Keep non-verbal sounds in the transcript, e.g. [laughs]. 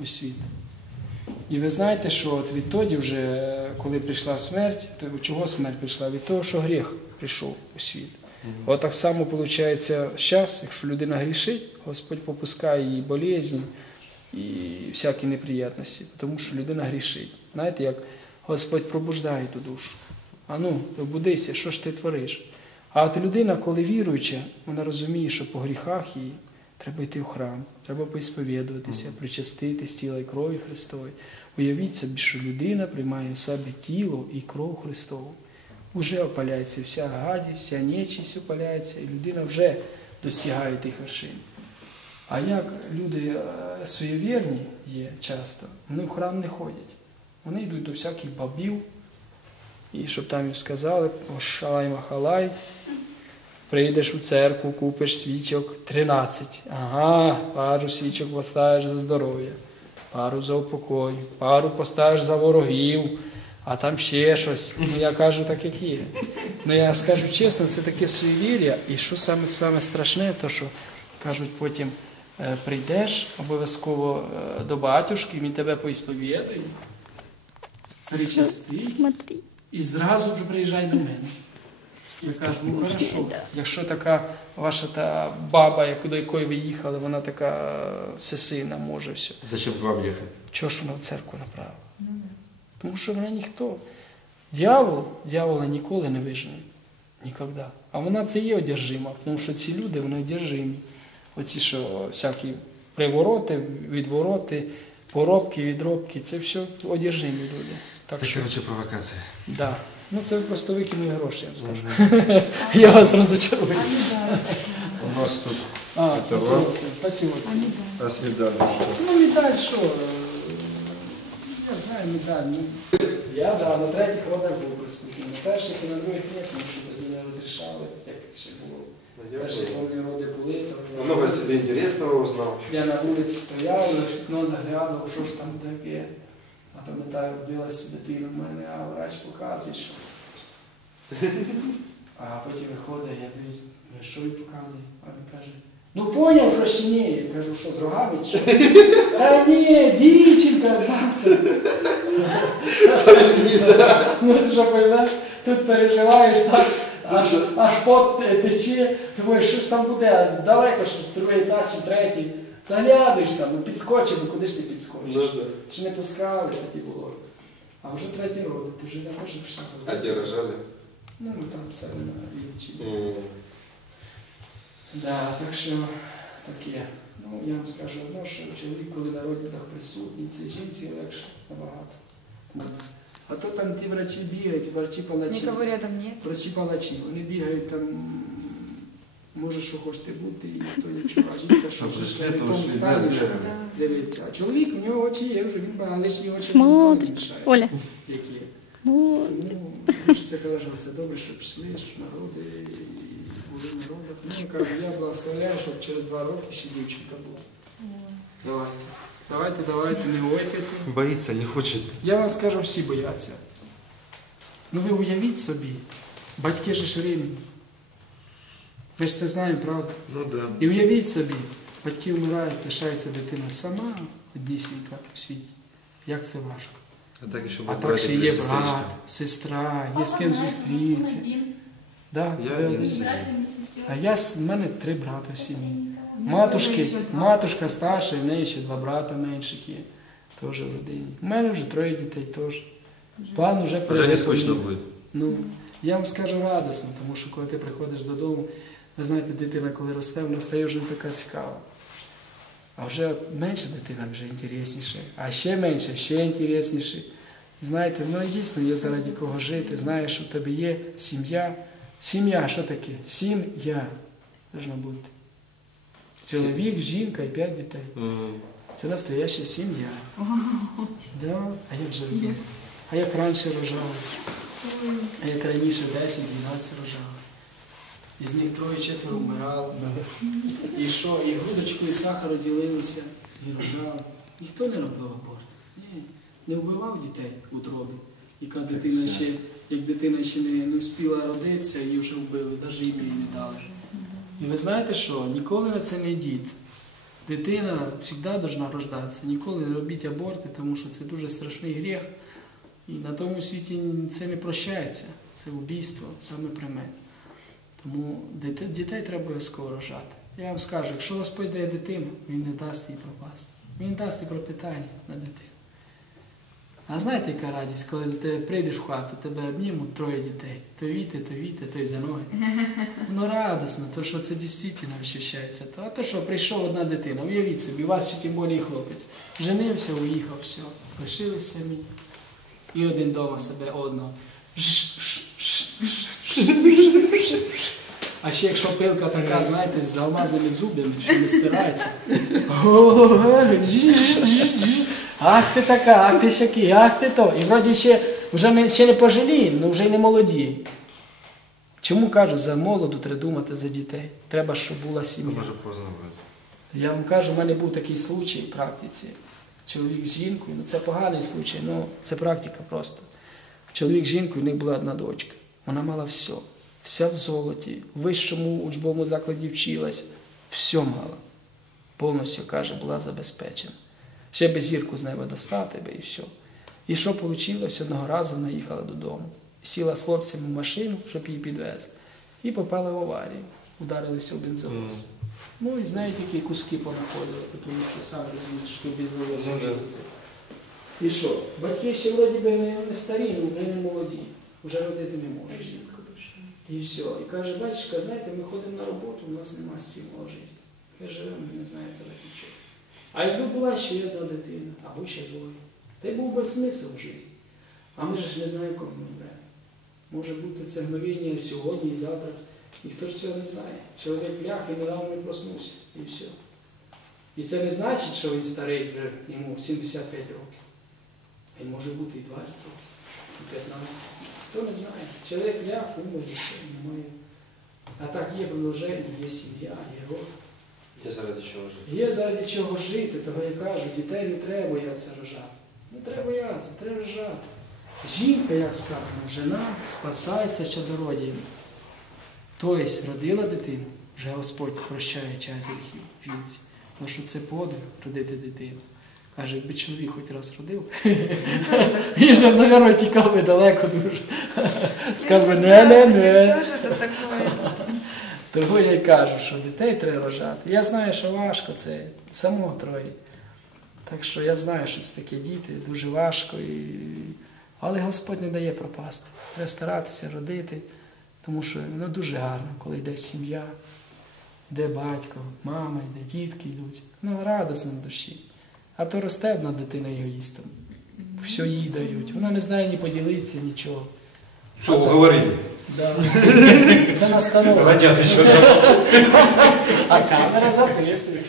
у світ. І ви знаєте, що от відтоді, вже, коли прийшла смерть, то чого смерть прийшла? Від того, що гріх прийшов у світ. От так само виходить зараз, якщо людина грішить, Господь попускає їй болезні і всякі неприємності, тому що людина грішить. Знаєте, як Господь пробуждає ту душу. А ну, пробудися, що ж ти твориш? А от людина, коли віруюча, вона розуміє, що по гріхах їй треба йти в храм, треба поісповідуватися, причастити з тіла і крові Христової. Уявіть собі, що людина приймає в себе тіло і кров Христову. Уже опаляється вся гадість, вся нечість опаляється, і людина вже досягає тих вершин. А як люди е, суєвірні є часто, вони в храм не ходять. Вони йдуть до всяких бабів, і щоб там їм сказали, шалай махалай, прийдеш у церкву, купиш свічок 13. Ага, пару свічок поставиш за здоров'я, пару за упокой, пару поставиш за ворогів, а там ще щось. Ну я кажу так, як є. Ну я скажу чесно, це таке суєвір'я, і що саме, саме страшне, то що кажуть потім. е, Прийдеш обов'язково е, до батюшки, він тебе поісповідує, причастить, і зразу вже приїжджай до мене. Я кажу, ну хорошо, якщо така ваша та баба, до якої ви їхали, вона така всесильна може все. Зачем к вам ехать? Чого ж вона в церкву направила? Тому що вона ніхто. Дьявол, дьявола ніколи не вижене. Ніколи. А вона це є одержима, тому що ці люди, вони одержимі. Оці, що всякі привороти, відвороти, поробки, відробки, це все одержимі люди. Так Это, що, короче, провокация. да. Ну це ви просто викинули гроші, я вам скажу. [laughs] Я вас розочарую. У нас тут А, Это спасибо, вам? спасибо. а с медалью что? Ну, медаль що? Я знаю медаль. Ну, я да, на третіх родах був присутній. На перших і на других ні, тому що тоді не розрішали, як ще було. Перші повні роди були, то Много о себе интересного узнал. я на вулиці стояв, на вікно заглядав, що ж там таке. Пам'ятаю, родилася дитина в мене, а врач показує, що. [laughs] А потім виходить, я дивлюсь, «Ну, що він показує? А він каже, ну поняв, що ще ні. Я кажу, що з рогами чи? [laughs] Та ні, дівчинка завтра. Ну ти що поймеш, тут переживаєш так, аж, аж пот тече, думаєш, що ж там буде, а далеко, що другий етаж чи третій. Заглядаєш там, ну підскочив, ну куди ж ти підскочиш? да. Чи не пускали, тоді було. А вже третій рок, ти вже не можеш А писати. где рожали? Ну, ми там все на інші. М, Да, так що таке. Ну, я вам скажу одно, що чоловік, коли на родинах присутній, це жінці легше набагато. Ну, А то там ті врачі бігають, врачі палачі. Никого рядом нет. Врачі палачі, вони бігають там, може, що хочете бути, і то нічого, а жінка, що в лето, стані, що дивиться. А чоловік, у нього очі є вже, він лишні очі ніколи не мішає. Оля. Які. Ну, що це хорошо, це добре, що пішли, що народи були в народах. Ну, я кажу, я благословляю, щоб через два роки ще дівчинка була. Давайте. Давайте, давайте, не ойкайте. Боится, не хочет. Я вам скажу, всі бояться. Ну ви уявіть собі, батьки ж временні. Ви ж це знаємо, правда? Ну да. І уявіть собі, батьки вмирають, лишається дитина сама однісінька у світі. Як це важко. А так А так ще є сестричка. брат, сестра, є з ким зустрітися. Да, Я один. А я в мене три брата в сім'ї. Матушки, матушка старша, і в неї ще два брата менших є. Теж в родині. У мене вже троє дітей теж. План вже Уже не скучно будет. Ну, я вам скажу радісно, тому що коли ти приходиш додому, ви знаєте, дитина, коли росте, вона стає вже не така цікава. А вже менша дитина вже інтересніше, а ще менше, ще інтересніше. Знаєте, ну дійсно є заради кого жити. Знаєш, що в тебе є сім'я. Сім'я, що таке? Сім'я должна бути. Чоловік, жінка і п'ять дітей. Це настояща сім'я. Да? А як же? А як раніше рожали? А як раніше 10-12 рожали. Із них троє-четверо вмирало. І що? І грудочку, і сахару ділилися, і рожали. Ніхто не робив аборт. Ні. Не вбивав дітей у утробі. Яка дитина ще, як дитина ще не, не встигла родитися, її вже вбили, навіть ім'я не дали. І ви знаєте що? Ніколи на це не йдіть. Дитина завжди повинна рождатися. Ніколи не робіть аборти, тому що це дуже страшний гріх. І на тому світі це не прощається. Це вбійство саме пряме. Тому дітей треба обов'язково рожати. Я вам скажу, якщо Господь дає дитину, він не дасть їй пропасти. Він дасть і пропитання на дитину. А знаєте, яка радість, коли ти прийдеш в хату, тебе обнімуть троє дітей. То віти, то віти, то й за ноги. [laughs] Воно радосно, то що це дійсно відчувається. А то що прийшов одна дитина, уявіть собі, у вас ще тим більше хлопець. Женився, уїхав, все. Лишились самі. І один дома себе одного. А ще якщо пилка така, знаєте, з алмазними зубами, що не стирається. [laughs] Ах ти така, ах ти сякий, ах ти то. І вроді ще вже не, ще не пожилі, але вже й не молоді. Чому кажу, за молоду треба думати за дітей. Треба, щоб була сім'я. Уже поздно будет. Я вам кажу, в мене був такий случай в практиці. Чоловік з жінкою, ну це поганий случай, ну це практика просто. Чоловік з жінкою, в них була одна дочка. Вона мала все. Вся в золоті, в вищому учбовому закладі вчилась, все мала. Повністю, каже, була забезпечена. Ще би зірку з неба достати би і все. І що вийшло? Одного разу вона їхала додому. Сіла з хлопцями в машину, щоб її підвезли. І попала в аварію. Ударилися в бензовоз. Мгм. Ну і знаєте, які куски понаходили, тому що сам розумієш, що Ну, да. різаться. І що? Батьки ще вроді би не, старі, вже не молоді. Вже родити не може жінка. І все. І каже, батюшка, знаєте, ми ходимо на роботу, у нас нема стимулу життя. Ми живемо, ми не знаємо того нічого. А якби була ще одна дитина, або ще двоє, та й був би смисл в житті. А ми ж не знаємо, коли ми беремо. Може бути це мгновення сьогодні і завтра. Ніхто ж цього не знає. Чоловік ляг і недавно не проснувся. І все. І це не значить, що він старий йому 75 років. Він може бути і 20 років, і 15. Хто не знає. Чоловік ляг, умер і все, немає. А так є продовження, є сім'я, є род. Я заради чего жить? Є заради чого жити, того я кажу, дітей не треба боятися рожати. Не треба боятися, треба рожати. Жінка, як сказано, жена спасається чадородієм. Тобто родила дитину, вже Господь прощає час гріхів жінці. Тому що це подвиг родити дитину. Каже, якби чоловік хоч раз родив, [laughs] він же, мабуть, тікав би далеко дуже. Сказав не, не, не. [laughs] Того я й кажу, що дітей треба рожати. Я знаю, що важко це само троє. Так що я знаю, що це таке діти, дуже важко. І... Але Господь не дає пропасти. Треба старатися родити, тому що ну, дуже гарно, коли йде сім'я, йде батько, мама, йде дітки йдуть. Ну, радосно в душі. А то росте одна дитина егоїстом. Все їй дають. Вона не знає ні поділитися, нічого. Все, уговорили. Да. Це настанова. Родят еще. А камера записує.